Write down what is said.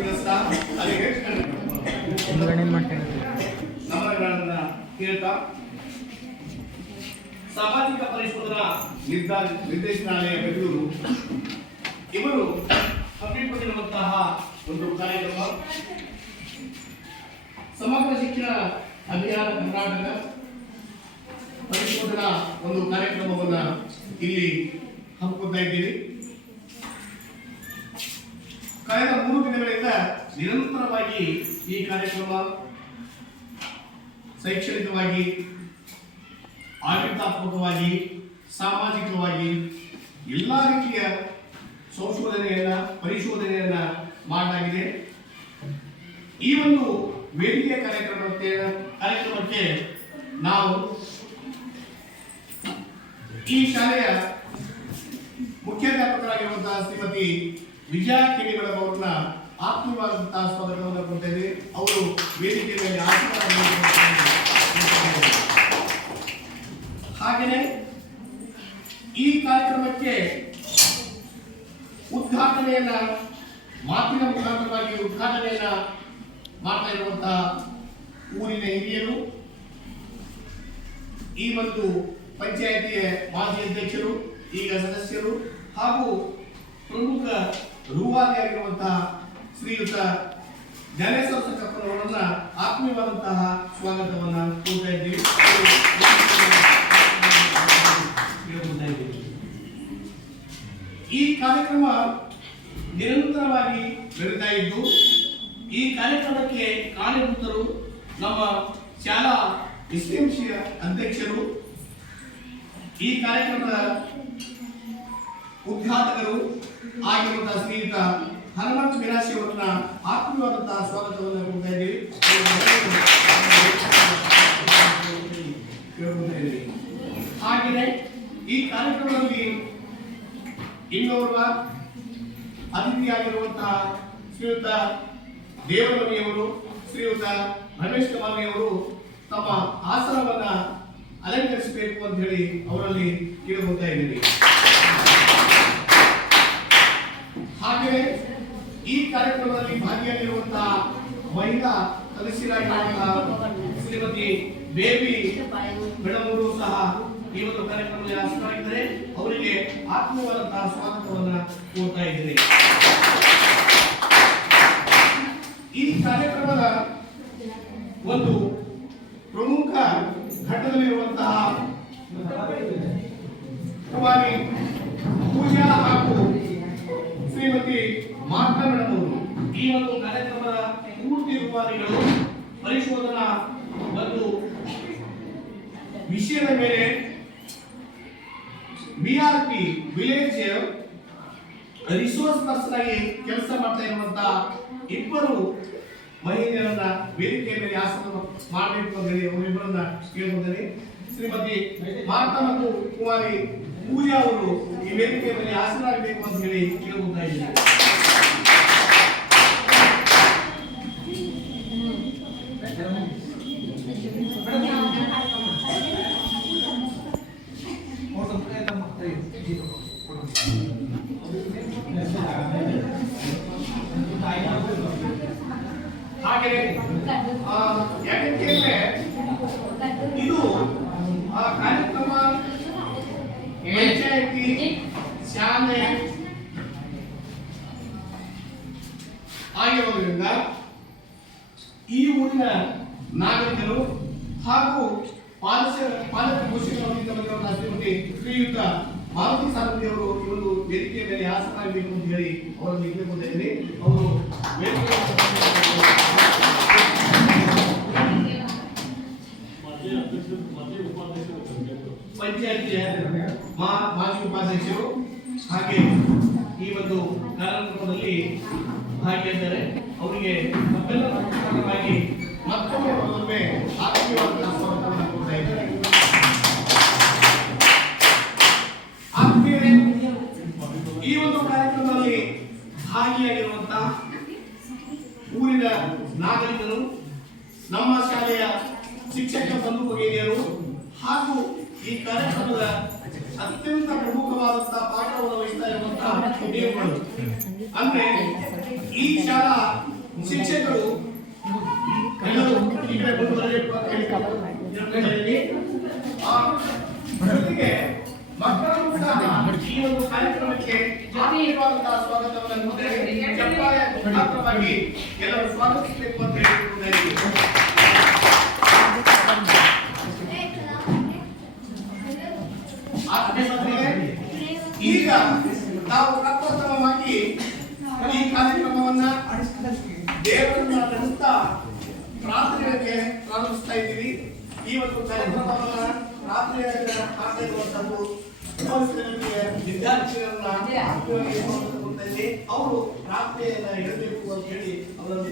ತಿಳಿಸ್ತಾ ಅದಕ್ಕೆ ನಮನಗಳನ್ನ ಕೇಳ್ತಾ ಸಾಮಾಜಿಕ ಪರಿಶೋಧನಾ ನಿರ್ದೇಶನಾಲಯ ಬೆಂಗಳೂರು ಇವರು ಹಮ್ಮಿಕೊಂಡಿರುವಂತಹ ಒಂದು ಕಾರ್ಯಕ್ರಮ ಸಮಗ್ರ ಶಿಕ್ಷಣ ಅಭಿಯಾನ ಕರ್ನಾಟಕ ಪರಿಶೋಧನಾ ಒಂದು ಕಾರ್ಯಕ್ರಮವನ್ನ ಇಲ್ಲಿ ಹಮ್ಮಿಕೊಳ್ತಾ ಇದ್ದೀವಿ. ಕಳೆದ 3 ದಿನಗಳಿಂದ ನಿರಂತರವಾಗಿ ಈ ಕಾರ್ಯಕ್ರಮ ಶೈಕ್ಷಣಿಕವಾಗಿ, ಆಡಳಿತಾತ್ಮಕವಾಗಿ, ಸಾಮಾಜಿಕವಾಗಿ ಎಲ್ಲ ರೀತಿಯ ಪರಿಶೋಧನೆಯನ್ನ ಮಾಡಲಾಗಿದೆ. ಈ ಒಂದು ವೇದಿಕೆ ಕಾರ್ಯಕ್ರಮಕ್ಕೆ ನಾವು ಈ ಶಾಲೆಯ ಮುಖ್ಯಾಧ್ಯಾಪಕರಾಗಿರುವಂತಹ ಶ್ರೀಮತಿ ವಿಜಯ ಕಿಣಿಗಳ್ ಅವರನ್ನ ಆತ್ಮೀಯವಾದಂತಹ ಸ್ವಾಗತವನ್ನು ಕೊಡ್ತೇವೆ. ಅವರು ವೇದಿಕೆ ಮೇಲೆ ಹಾಗೆಯೇ ಈ ಕಾರ್ಯಕ್ರಮಕ್ಕೆ ಉದ್ಘಾಟನೆಯನ್ನ ಮಾತಿನ ಮುಖಾಂತರವಾಗಿ ಉದ್ಘಾಟನೆಯನ್ನ ಮಾಡ್ತಾ ಇರುವಂತಹ ಊರಿನ ಹಿರಿಯರು, ಈ ಒಂದು ಪಂಚಾಯಿತಿಯ ಮಾಜಿ ಅಧ್ಯಕ್ಷರು, ಈಗ ಸದಸ್ಯರು ಹಾಗೂ ಪ್ರಮುಖ ರೂವಾರಿಯಾಗಿರುವಂತಹ ಶ್ರೀಯುತ ಜ್ಞಾನೇಶ್ವರ ಸಂಕಪ್ಪನವರನ್ನ ಆತ್ಮೀಯವಾದಂತಹ ಸ್ವಾಗತವನ್ನ ಕೋರ್ತಾ ಇದ್ದೀವಿ. ಈ ಕಾರ್ಯಕ್ರಮ ನಿರಂತರವಾಗಿ ನಡೀತಾ ಇದ್ದು, ಈ ಕಾರ್ಯಕ್ರಮಕ್ಕೆ ಕಾರಣೀಭೂತರು ನಮ್ಮ ಶಾಲಾ ಎಸ್ಎಂಸಿಯ ಅಧ್ಯಕ್ಷರು, ಈ ಕಾರ್ಯಕ್ರಮದ ಉದ್ಘಾಟಕರು ಆಗಿರುವಂತಹ ಶ್ರೀಯುತ ಹನುಮಂತ ಮಿರಾಶಿ ಅವರನ್ನ ಆತ್ಮೀಯವಾದಂತಹ ಸ್ವಾಗತವನ್ನು ಕೊಡ್ತಾ ಇದ್ದೀವಿ. ಹಾಗೆಯೇ ಈ ಕಾರ್ಯಕ್ರಮದಲ್ಲಿ ಇನ್ನೋರ್ವ ಅತಿಥಿಯಾಗಿರುವಂತಹ ಶ್ರೀಯುತ ದೇವರಮಣಿಯವರು, ಶ್ರೀಯುತ ರಮೇಶ್ ಕುಮಾರಿಯವರು ತಮ್ಮ ಆಸನವನ್ನ ಅಲಂಕರಿಸಬೇಕು ಅಂತ ಹೇಳಿ ಅವರಲ್ಲಿ ಕೇಳಬಹುತ್ತಾ ಇದ್ದೀವಿ. ಹಾಗೆಯೇ ಈ ಕಾರ್ಯಕ್ರಮದಲ್ಲಿ ಭಾಗಿಯಾಗಿರುವಂತಹ ಮಹಿಳಾ ಸದಸ್ಯರಾಗಿರುವಂತಹ ಶ್ರೀಮತಿ ಬೇಬಿ ಬೆಳಮೂರು ಸಹ ಈ ಒಂದು ಕಾರ್ಯಕ್ರಮದಲ್ಲಿ ಆಸನರಾಗಿದ್ದಾರೆ. ಅವರಿಗೆ ಆತ್ಮೀಯವಾದಂತಹ ಸ್ವಾಗತವನ್ನ ಕೋರ್ತಾ ಇದ್ದೇನೆ. ಈ ಕಾರ್ಯಕ್ರಮದ ಒಂದು ಪ್ರಮುಖ ಘಟ್ಟದಲ್ಲಿರುವಂತಹ ಕುಮಾರಿ ಪೂಜಾ ಹಾಗೂ ಶ್ರೀಮತಿ ಮಾತಾ ಮೇಡಮ್ ಅವರು ಈ ಒಂದು ಕಾರ್ಯಕ್ರಮದ ಪೂರ್ತಿ ರೂವಾರಿಗಳು ಪರಿಶೋಧನಾ ಒಂದು ವಿಷಯದ ಮೇಲೆ ಬಿಆರ್ಪಿ ವಿಲೇಜ್ ರಿಸೋರ್ಸ್ ಪರ್ಸನ್ ಆಗಿ ಕೆಲಸ ಮಾಡ್ತಾ ಇರುವಂತಹ ಇಬ್ಬರು ಮಹಿಳೆಯರನ್ನ ವೇದಿಕೆಯ ಮೇಲೆ ಆಸನ ಮಾಡಬೇಕು ಅಂತ ಹೇಳಿ ಅವರಿಬ್ಬರನ್ನ ಕೇಳ್ಕೊಳ್ತೇನೆ. ಶ್ರೀಮತಿ ಮಾತಾ ಮತ್ತು ಕುಮಾರಿ ಪೂಜಾ ಅವರು ಈ ವೇದಿಕೆಯ ಮೇಲೆ ಆಸನರಾಗಬೇಕು ಅಂತ ಹೇಳಿ ಕೇಳ್ಕೊಳ್ತಾ ಇದ್ದಾರೆ. ಹಾಗೆ ಯಾಕೆಂದ್ರೆ ಇದು ಕಾರ್ಯಕ್ರಮ ಪಂಚಾಯಿತಿ, ಶಾಲೆ ಆಗಿರೋದ್ರಿಂದ ಈ ಊರಿನ ನಾಗರಿಕರು ಹಾಗೂ ಪಾಲಕ ಘೋಷಣೆಯಿಂದ ಬಂದಿರುವ ಶ್ರೀಮತಿ ಶ್ರೀಯುತ ಮಾರುತಿ ಸಾರಥಿ ಅವರು ಈ ಒಂದು ವೇದಿಕೆಯ ಮೇಲೆ ಆಸನರಾಗಬೇಕು ಅಂತ ಹೇಳಿ ಅವರಲ್ಲಿ ಕೇಳ್ಕೊಂಡಿದ್ದೀನಿ. ಅವರು ಪಂಚಾಯತಿಯ ಮಾಜಿ ಉಪಾಧ್ಯಕ್ಷರು ಹಾಗೆ ಈ ಒಂದು ಕಾರ್ಯಕ್ರಮದಲ್ಲಿ ಭಾಗಿಯಾಗಿದ್ದಾರೆ. ಅವರಿಗೆ ಮತ್ತೊಮ್ಮೆ ಆತ್ಮೀಯವಾದ ಸ್ವಾಗತವನ್ನು ಕೊಡ್ತಾ ಇದ್ದಾರೆ. ಈ ಒಂದು ಕಾರ್ಯಕ್ರಮದಲ್ಲಿ ಭಾಗಿಯಾಗಿರುವಂತಹ ಊರಿನ ನಾಗರಿಕರು, ನಮ್ಮ ಶಾಲೆಯ ಶಿಕ್ಷಕ ಬಂಧು ಭಗಿನಿಯರು ಹಾಗೂ ಈ ಕಾರ್ಯಕ್ರಮದ ಅತ್ಯಂತ ಪ್ರಮುಖವಾದಂತಹ ಪಾತ್ರವನ್ನು ವಹಿಸ್ತಾ ಇರುವಂತಹ ಅಂದ್ರೆ ಈ ಶಾಲಾ ಶಿಕ್ಷಕರು ಎಲ್ಲರೂ ಈ ಕಡೆ ಬಂದು ಬರಬೇಕು ಅಂತ ಹೇಳಿ ಜೊತೆಗೆ ಮಕ್ಕಳು ಸಹ ಈ ಒಂದು ಕಾರ್ಯಕ್ರಮಕ್ಕೆ ಆತ್ಮೀಯವಾದಂತಹ ಸ್ವಾಗತವನ್ನು ಚಪ್ಪಾಳೆ ಮುಖಾಂತರವಾಗಿ ಎಲ್ಲರೂ ಸ್ವಾಗತಿಸಬೇಕು ಅಂತ ಹೇಳಿ ಈಗ ನಾವು ಪ್ರಪ್ರಥಮವಾಗಿ ಈ ಕಾರ್ಯಕ್ರಮವನ್ನ ದೇವರನ್ನ ನೆನೆಸ್ತಾ ಪ್ರಾರ್ಥನೆಗೆ ಪ್ರಾರಂಭಿಸ್ತಾ ಇದ್ದೀವಿ. ಈ ಒಂದು ಕಾರ್ಯಕ್ರಮವನ್ನ ರಾತ್ರಿ ಮಾಡ್ತಾ ಇರುವಂತದ್ದು ವಿದ್ಯಾರ್ಥಿಗಳನ್ನ ಅವರು ರಾತ್ರಿಯನ್ನ ಹೇಳಬೇಕು ಅಂತ ಹೇಳಿ ಅವರನ್ನು